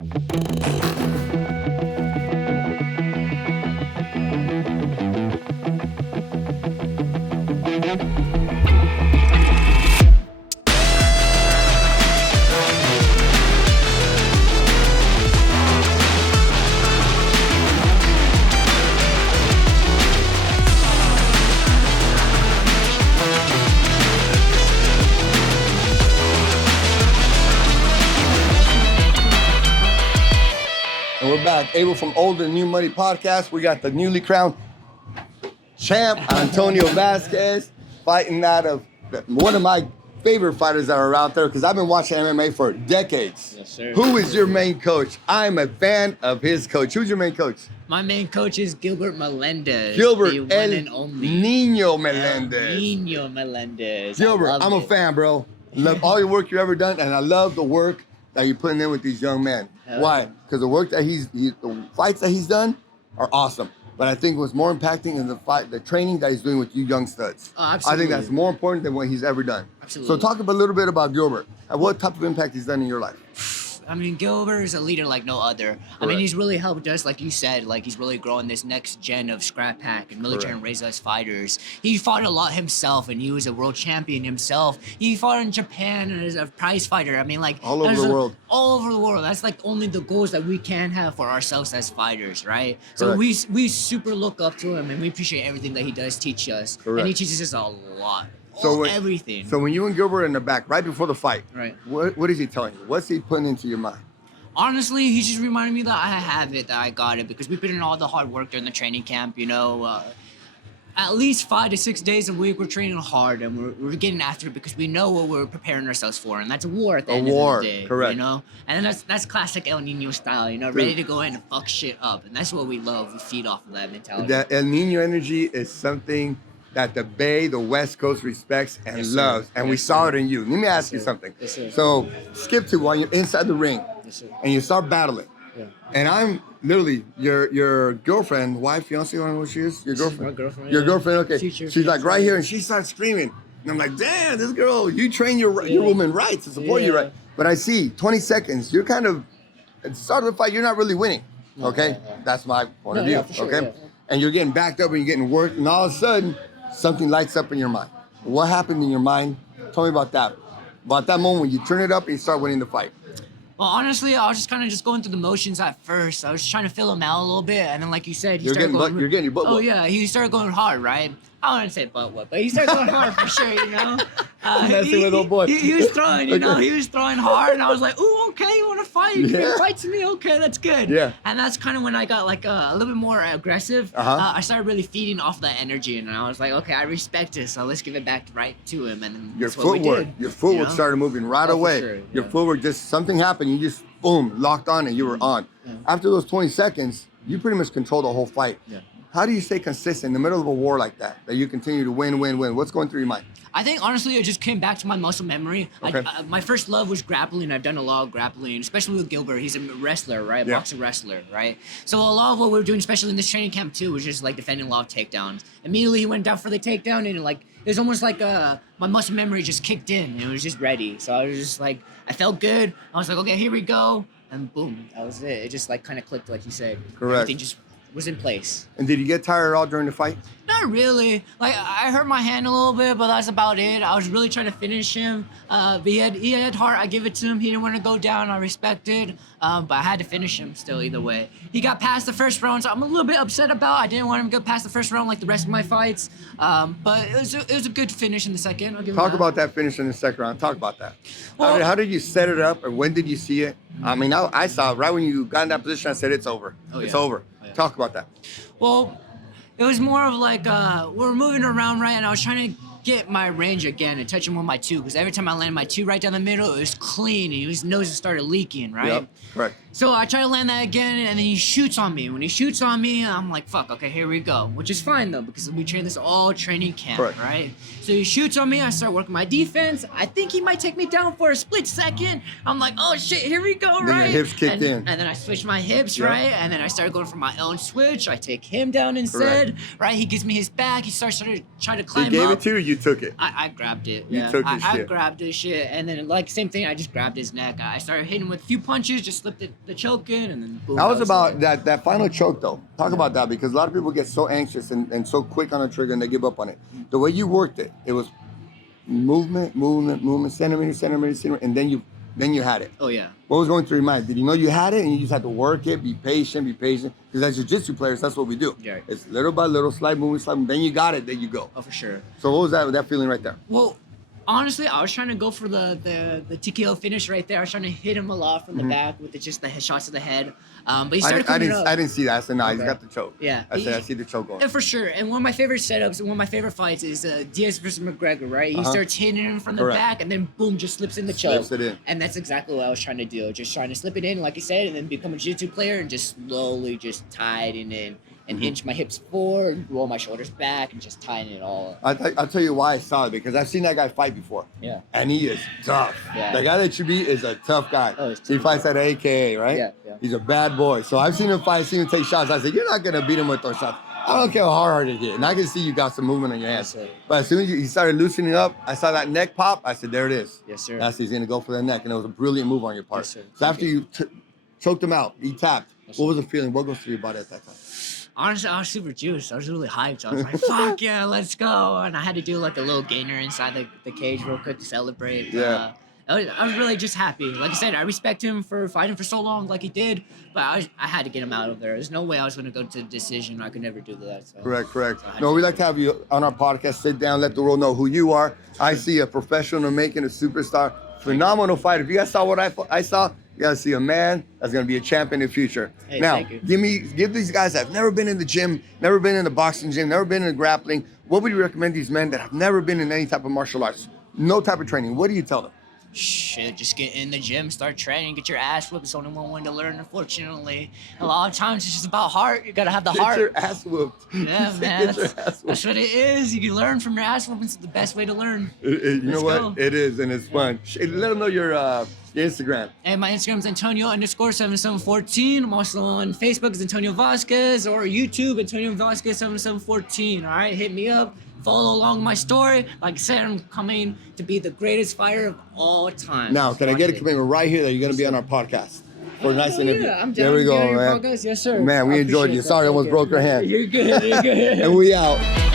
And we're back. Abel from Old and New Money Podcast. We got the newly crowned champ, Antonio VAZQUEZ, fighting out of one of my favorite fighters that are out there because I've been watching MMA for decades. Yes, sir. Who is your main coach? I'm a fan of his coach. Who's your main coach? My main coach is Gilbert Melendez. Gilbert, the one El and only. Nino Melendez. El Nino Melendez. Gilbert, I'm a fan, bro. Love all your work you've ever done, and I love the work that you're putting in with these young men. Why? Because the work that the fights that he's done are awesome. But I think what's more impacting is the training that he's doing with you young studs. Oh, absolutely. I think that's more important than what he's ever done. Absolutely. So talk a little bit about Gilbert and what type of impact he's done in your life. I mean, Gilbert is a leader like no other. I mean, he's really helped us, like you said, like he's really growing this next gen of scrap pack and really trying to raise us fighters. He fought a lot himself, and he was a world champion himself. He fought in Japan as a prize fighter. I mean, like all over the world. All over the world. That's like only the goals that we can have for ourselves as fighters, right? So we super look up to him, and we appreciate everything that he does teach us. And he teaches us a lot. Everything. So when you and Gilbert are in the back, right before the fight, right? What is he telling you? What's he putting into your mind? Honestly, he's just reminding me that I have it, that I got it, because we put in all the hard work during the training camp, you know. At least 5 to 6 days a week, we're training hard, and we're getting after it because we know what we're preparing ourselves for, and that's a war at the end of the day, correct. You know? And that's classic El Nino style, you know, ready to go in and fuck shit up, and that's what we love. We feed off of that mentality. That El Nino energy is something that the Bay, the West Coast respects and loves, and we saw it in you. Let me ask you something. So skip to while you're inside the ring, and you start battling. And I'm literally your girlfriend, wife, fiance, I don't know what she is. Your girlfriend. My girlfriend. Your girlfriend. Okay. Future, She's like right here, and she starts screaming, and I'm like, damn, this girl, you train your woman right to support you right. But I see 20 seconds. You're kind of at the start of the fight. You're not really winning. Okay, that's my point of view. Okay, and you're getting backed up and you're getting worked, and all of a sudden something lights up in your mind. What happened in your mind? Tell me about that. About that moment when you turn it up and you start winning the fight. Well, honestly, I was just kind of going through the motions at first. I was trying to fill him out a little bit, and then, like you said, you're getting your butt. Oh yeah, he started going hard, right? I wouldn't say butt whoop, but he started going hard for sure, you know. Messing with old boy. He was throwing, you know, he was throwing hard, and I was like, ooh, okay, you want to fight? You can fight to me, okay, that's good. Yeah. And that's kind of when I got like a little bit more aggressive. I started really feeding off that energy, and I was like, okay, I respect this, so let's give it back right to him. And then your footwork started moving right away. Sure, your footwork just something happened. You just boom locked on, and you were on. After those 20 seconds, you pretty much controlled the whole fight. How do you stay consistent in the middle of a war like that you continue to win? What's going through your mind? I think, honestly, it just came back to my muscle memory. My first love was grappling. I've done a lot of grappling, especially with Gilbert. He's a wrestler, right? A boxing wrestler, right? So a lot of what we were doing, especially in this training camp, too, was just, like, defending a lot of takedowns. Immediately, he went down for the takedown, and, like, it was almost like my muscle memory just kicked in, and it was just ready. So I was just, like, I felt good. I was like, okay, here we go. And boom, that was it. It just, like, kind of clicked, like you said. Correct. Everything just was in place. And did you get tired at all during the fight? Not really. Like, I hurt my hand a little bit, but that's about it. I was really trying to finish him. But he had heart. I give it to him. He didn't want to go down. I respect it. But I had to finish him still either way. He got past the first round, so I'm a little bit upset about. I didn't want him to go past the first round like the rest of my fights. But it was a good finish in the second. I'll give Talk about that finish in the second round. Talk about that. Well, how did you set it up, or when did you see it? I mean, I saw it right when you got in that position. I said, it's over. It's over. Talk about that. Well, it was more of like we were moving around, right? And I was trying to get my range again and touch him with my two, because every time I landed my two right down the middle, it was clean, and his nose started leaking, right? Yep, correct. So I try to land that again, and then he shoots on me. When he shoots on me, I'm like, fuck, okay, here we go. Which is fine, though, because we train this all training camp, right? So he shoots on me, I start working my defense. I think he might take me down for a split second. I'm like, oh, shit, here we go, then right? Your hips kicked in. And then I switch my hips, right? And then I started going for my own switch. I take him down instead, right? He gives me his back. He starts trying to climb up. He gave it to you. you took it? I grabbed it. You took his I shit. grabbed his shit, and then like same thing. I just grabbed his neck. I started hitting him with a few punches, just slipped the choke in, and then boom. That was about that final choke though. Talk about that, because a lot of people get so anxious and so quick on the trigger and they give up on it. The way you worked it, it was movement, centimeter, and then you had it. Oh yeah. What was going through your mind? Did you know you had it and you just had to work it, be patient? Because as jiu-jitsu players, that's what we do. Yeah. It's little by little, slight movement, then you got it, then you go. Oh, for sure. So what was that feeling right there? Well, honestly, I was trying to go for the TKO finish right there. I was trying to hit him a lot from the back with just the shots to the head. But he started coming up. I didn't see that. I said, no, he's Okay. got the choke. Yeah. I see the choke going. Yeah, for sure. And one of my favorite setups and one of my favorite fights is Diaz versus McGregor, right? He starts hitting him from the back and then boom, just slips in the choke. Slips it in. And that's exactly what I was trying to do. Just trying to slip it in, like you said, and then become a jiu-jitsu player and just slowly just tighten in and inch my hips forward, roll my shoulders back, and just tighten it all up. I'll tell you why I saw it, because I've seen that guy fight before. Yeah. And he is tough. Yeah. The guy that you beat is a tough guy. Oh, he's He tough. fights at AKA, right? Yeah. He's a bad boy. So I've seen him fight, seen him take shots. I said, you're not going to beat him with those shots. I don't care how hard it is. And I can see you got some movement on your hands. Yes, sir. But as soon as he started loosening up, I saw that neck pop. I said, there it is. Yes, sir. He's going to go for the neck. And it was a brilliant move on your part. Yes, sir. So after you choked him out, he tapped. Yes, What was the feeling? What goes through your body at that time? Honestly, I was super juiced. I was really hyped. I was like, fuck yeah, let's go. And I had to do like a little gainer inside the cage real quick to celebrate. Yeah. I was really just happy. Like I said, I respect him for fighting for so long like he did, but I had to get him out of there. There's no way I was going to go to decision. I could never do that. So. Correct. No, we like to have you on our podcast. Sit down, let the world know who you are. I see a professional making a superstar. Phenomenal fighter. If you guys saw what I saw, you guys see a man that's going to be a champion in the future. Hey, now, thank you. give these guys that have never been in the gym, never been in the boxing gym, never been in grappling. What would you recommend these men that have never been in any type of martial arts, no type of training? What do you tell them? Shit, just get in the gym, start training, get your ass whooped. It's only one way to learn, unfortunately. A lot of times it's just about heart. You gotta have the heart. Get your ass whooped. Yeah, man. That's what it is. You can learn from your ass whooping. It's the best way to learn. You know what? go. It is, and it's fun. Let them know your Instagram. And my Instagram is Antonio_7714. I'm also on Facebook as Antonio Vasquez or YouTube, Antonio Vasquez 7714. All right, hit me up. Follow along my story. Like I said, I'm coming to be the greatest fighter of all time. Now, can I get a commitment right here that you're going to be on our podcast for a nice interview? Yeah, I'm down. There we to be go, on your man. podcast. Yes, sir. Man, we I enjoyed appreciate you. that. Sorry, I Thank almost you. broke your hand. You're good. And we out.